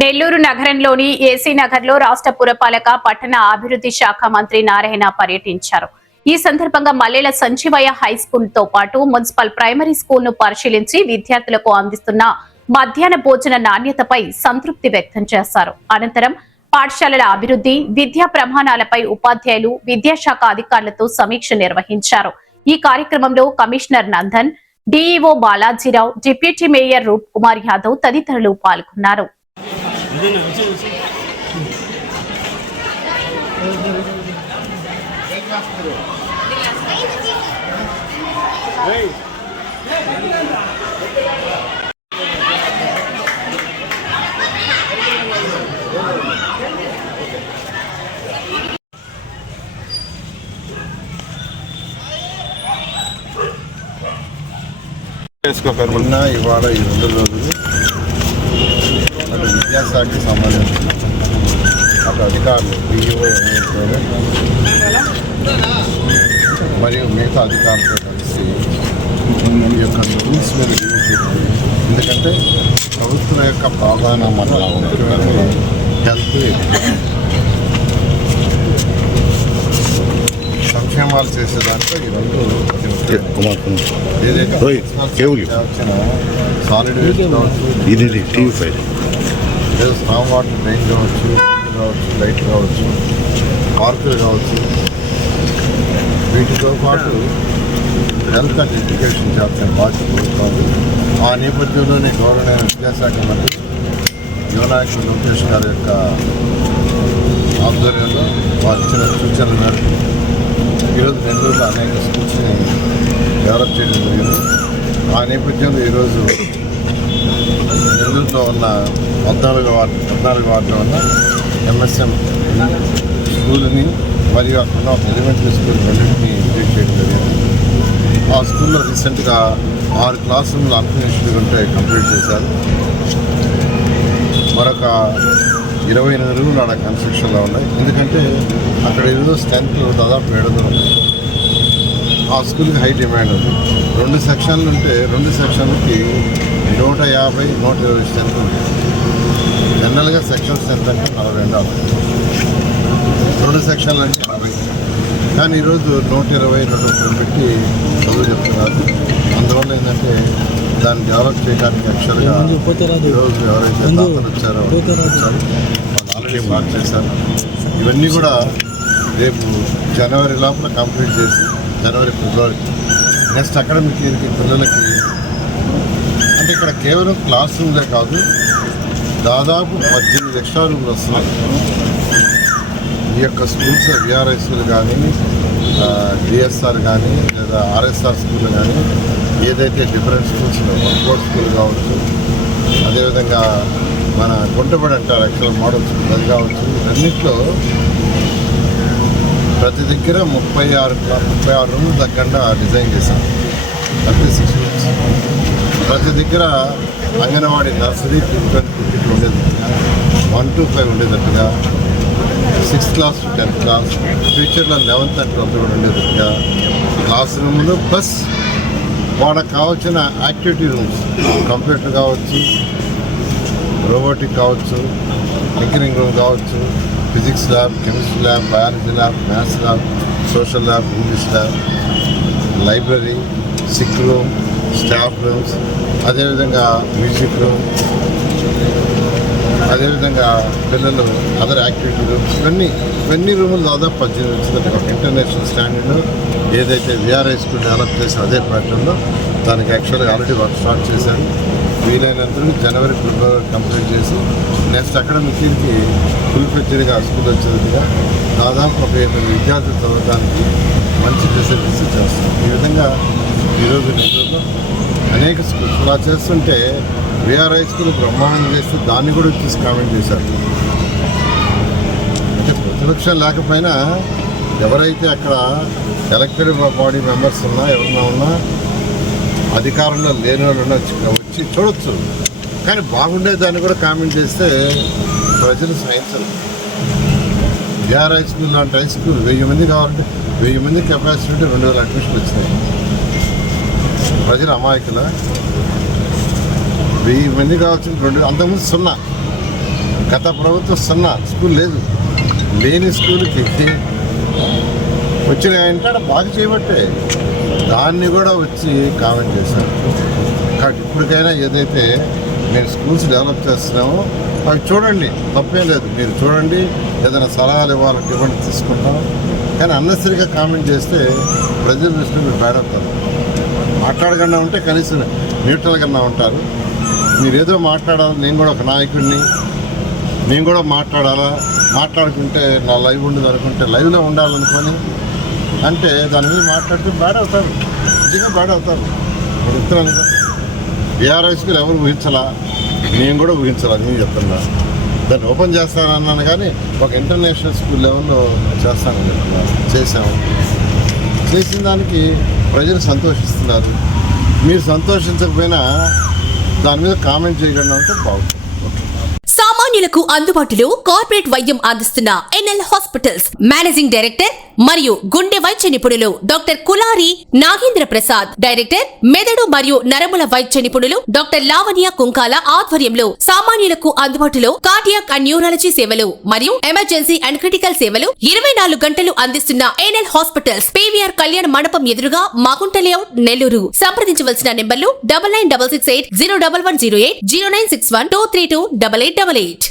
నెల్లూరు నగరంలోని ఏసీ నగర్లో రాష్ట్ర పురపాలక పట్టణ అభివృద్ధి శాఖ మంత్రి నారాయణ పర్యటించారు. ఈ సందర్భంగా మల్లెల సంజీవయ్య హై స్కూల్ తో పాటు మున్సిపల్ ప్రైమరీ స్కూల్ ను పరిశీలించి విద్యార్థులకు అందిస్తున్న మధ్యాహ్న భోజన నాణ్యతపై సంతృప్తి వ్యక్తం చేశారు. అనంతరం పాఠశాలల అభివృద్ధి, విద్యా ప్రమాణాలపై ఉపాధ్యాయులు, విద్యాశాఖ అధికారులతో సమీక్ష నిర్వహించారు. ఈ కార్యక్రమంలో commissioner Nandan, DEO Balajirao, deputy mayor Roop Kumar Yadav తదితరులు పాల్గొన్నారు. మొన్న ఇవాళ ఈ 2 రోజులు అటు విద్యాశాఖకి సంబంధించి అటు అధికారులు డిఈఓ మరియు మిగతా అధికారులతో కలిసి ఈ యొక్క రూల్స్ మీద రివ్యూ చేయాలి. ఎందుకంటే ప్రభుత్వం యొక్క ప్రాధాన్య ముఖ్యమైన హెల్త్, సంక్షేమాలు చేసేదాంట్లో ఈ 2 ఏదైతే వచ్చిన సాలిడ్ వేస్ట్ కావచ్చు, లేదా స్ట్రాంగ్ వాటర్ డ్రైన్ కావచ్చు, లైట్ కావచ్చు, పార్కులు కావచ్చు, వీటితో పాటు హెల్త్ అండ్ ఎడ్యుకేషన్ చేస్తున్న బాధ్యత ప్రభుత్వాలు. ఆ నేపథ్యంలోనే గౌరవ విద్యాశాఖ మంత్రి యువనాయకుడు లోకేష్ గారి యొక్క ఆధ్వర్యంలో వారు ఇచ్చిన సూచనల మేరకు ఈరోజు నెల్లూరులో అనేక స్కూల్స్ని డెవలప్ చేయడం జరిగింది. ఆ నేపథ్యంలో ఈరోజు నెల్లూరులో ఉన్న 14 వార్డులో ఉన్న ఎంఎస్ఎం స్కూల్ని మరియు అక్కడ ఉన్న ఒక ఎలిమెంటరీ స్కూల్ రెండింటిని విజిట్ చేయడం జరిగింది. ఆ స్కూల్లో రీసెంట్గా 6 క్లాస్ రూమ్లు అన్ఫినిష్డ్ ఉంటే కంప్లీట్ చేశారు. మరొక 28 రూములు అక్కడ కన్స్ట్రక్షన్లో ఉన్నాయి. ఎందుకంటే అక్కడ ఈరోజు స్ట్రెంత్ దాదాపు 700 ఉంది. ఆ స్కూల్కి హై డిమాండ్ ఉంది. 2 సెక్షన్లు ఉంటే 2 సెక్షన్లకి 150, 120 స్ట్రెంత్ ఉంది. జనరల్గా సెక్షన్ స్ట్రెంత్ అంటే 40 ఉండాలి. 2 సెక్షన్లు అంటే 40. కానీ ఈరోజు 120, 130 పెట్టి చదువు చెప్తున్నారు. అందువల్ల ఏంటంటే దాన్ని డెవలప్ చేయడానికి యాక్చువల్గా ఈరోజు ఎవరైతే దాతలు వచ్చారో ఆల్రెడీ స్టార్ట్ చేశారు. ఇవన్నీ కూడా రేపు జనవరి లోపల కంప్లీట్ చేసి జనవరి, ఫిబ్రవరి నెక్స్ట్ అకాడమిక్ ఇయర్కి పిల్లలకి అంటే ఇక్కడ కేవలం క్లాస్ రూమ్లే కాదు, దాదాపు 18 ఎక్స్ట్రా రూమ్లు వస్తున్నాయి. ఈ యొక్క స్కూల్స్ విఆర్ఐ స్కూల్ కానీ, డిఎస్ఆర్ కానీ, లేదా ఆర్ఎస్ఆర్ స్కూల్ కానీ, ఏదైతే డిఫరెంట్ స్కూల్స్ వర్కౌట్ స్కూల్ కావచ్చు, అదేవిధంగా మన గుంటబడి అంటారు యాక్చువల్ మోడల్ స్కూల్ అది కావచ్చు, అన్నింటిలో ప్రతి దగ్గర 36 రూమ్లు తగ్గకుండా డిజైన్ చేశాం. 36 రూమ్స్. ప్రతి దగ్గర అంగన్వాడీ, నర్సరీ, ప్రిన్సిపల్ ఉండేది 1 to 5 ఉండేటట్టుగా, 6th class to 10th class, ఫ్యూచర్లో 11th and 12th కూడా ఉండేటట్టుగా క్లాస్ రూమ్లు ప్లస్ వాళ్ళకి కావాల్సిన యాక్టివిటీ రూమ్స్, కంప్యూటర్ కావచ్చు, రోబోటిక్ కావచ్చు, టింకరింగ్ రూమ్ కావచ్చు, physics lab, chemistry lab, biology lab, maths lab, social lab, English lab, library, sick room, staff rooms, అదేవిధంగా మ్యూజిక్ రూమ్, అదేవిధంగా పిల్లలు అదర్ యాక్టివిటీ రూమ్స్, ఇవన్నీ రూములు దాదాపు 18 వచ్చిందంటే ఒక ఇంటర్నేషనల్ స్టాండర్డ్లో ఏదైతే విఆర్ఐ స్కూల్ డెవలప్ చేసి అదే ప్యాటర్న్లో దానికి యాక్చువల్గా ఆల్రెడీ వర్క్ స్టార్ట్ చేశారు. వీలైనంత జనవరి, ఫిబ్రవరి కంప్లీట్ చేసి నెక్స్ట్ అకాడమిక్ ఇయర్కి ఫుల్ ఫ్లెడ్జ్డ్గా స్కూల్ వచ్చేదిగా దాదాపు ఒక 8 విద్యార్థులు చదవడానికి మంచి ఫెసిలిటీస్ చేస్తాం. ఈ విధంగా ఈరోజు నెల్లూరులో అనేక స్కూల్స్ అలా చేస్తుంటే విఆర్ఐ స్కూల్ బ్రహ్మాండం చేస్తే దాన్ని కూడా తీసి కామెంట్ చేశారు. అంటే ప్రతిపక్ష లేకపోయినా ఎవరైతే అక్కడ ఎలక్టెడ్ బాడీ మెంబర్స్ ఉన్నా, ఎవరన్నా ఉన్నా, అధికారంలో లేని వాళ్ళు వచ్చి చూడొచ్చు. కానీ బాగుండే దాన్ని కూడా కామెంట్ చేస్తే ప్రజలు సహించరు. విఆర్ఐ స్కూల్ లాంటి హై స్కూల్ 1000 మంది కావాలంటే 1000 మంది కెపాసిటీ ఉంటే 2000 అడ్మిషన్లు వచ్చినాయి. ప్రజలు అమాయకుల 1000 మంది కావాల్సిన 2 అంతకుముందు 0 గత ప్రభుత్వం స్కూల్ లేదు, లేని స్కూల్కి వచ్చిన ఆయన బాగా చేయబట్టే దాన్ని కూడా వచ్చి కామెంట్ చేశారు. కాబట్టి ఇప్పటికైనా ఏదైతే నేను స్కూల్స్ డెవలప్ చేస్తున్నామో అవి చూడండి, తప్పేం లేదు. మీరు చూడండి, ఏదైనా సలహాలు ఇవ్వండి, తీసుకుంటాం. కానీ అన్నెసరిగా కామెంట్ చేస్తే ప్రజల దృష్టిలో మీరు బ్యాడ్ అవుతారు. మాట్లాడకుండా ఉంటే కనీసం న్యూట్రల్గా ఉంటారు. మీరు ఏదో మాట్లాడాలి, నేను కూడా ఒక నాయకుడిని, నేను కూడా మాట్లాడుకుంటే నా లైవ్ ఉండదు అనుకుంటే లైవ్లో ఉండాలనుకొని అంటే దాని మీద మాట్లాడితే బ్యాడ్ అవుతారు, నిజంగా బ్యాడ్ అవుతారు. నేను చెప్తున్నాను కదా, బీఆర్ఐ స్కూల్ ఎవరు ఊహించాలా, నేను కూడా ఊహించాలని నేను చెప్తున్నా. దాన్ని ఓపెన్ చేస్తానన్నాను కానీ ఒక ఇంటర్నేషనల్ స్కూల్ లెవెల్లో చేస్తానని చెప్తున్నాను. చేసాము. చేసిన దానికి ప్రజలు సంతోషిస్తున్నారు. మీరు సంతోషించకపోయినా దాని మీద కామెంట్ చేయకుండా ఉంటే బాగుంటుంది. సామాన్యులకు అందుబాటులో కార్పొరేట్ వైద్యం అందిస్తున్న ఎన్ఎల్ హాస్పిటల్స్ మేనేజింగ్ డైరెక్టర్ మరియు గుండె వైద్య నిపుణులు డాక్టర్ కులారి నాగేంద్ర ప్రసాద్, డైరెక్టర్ మెదడు మరియు నరముల వైద్య నిపుణులు డాక్టర్ లావణ్య కుంకాల ఆధ్వర్యంలో సామాన్యులకు అందుబాటులో కార్డియాక్ అండ్ న్యూరాలజీ సేవలు మరియు ఎమర్జెన్సీ అండ్ క్రిటికల్ సేవలు 24 గంటలు అందిస్తున్న ఎన్ఎల్ హాస్పిటల్స్ పీవీఆర్ కళ్యాణ మండపం ఎదురుగా మాగుంట లేఅవుట్, నెల్లూరు. సంప్రదించవలసిన నెంబర్లు 9966801108, 0961232888.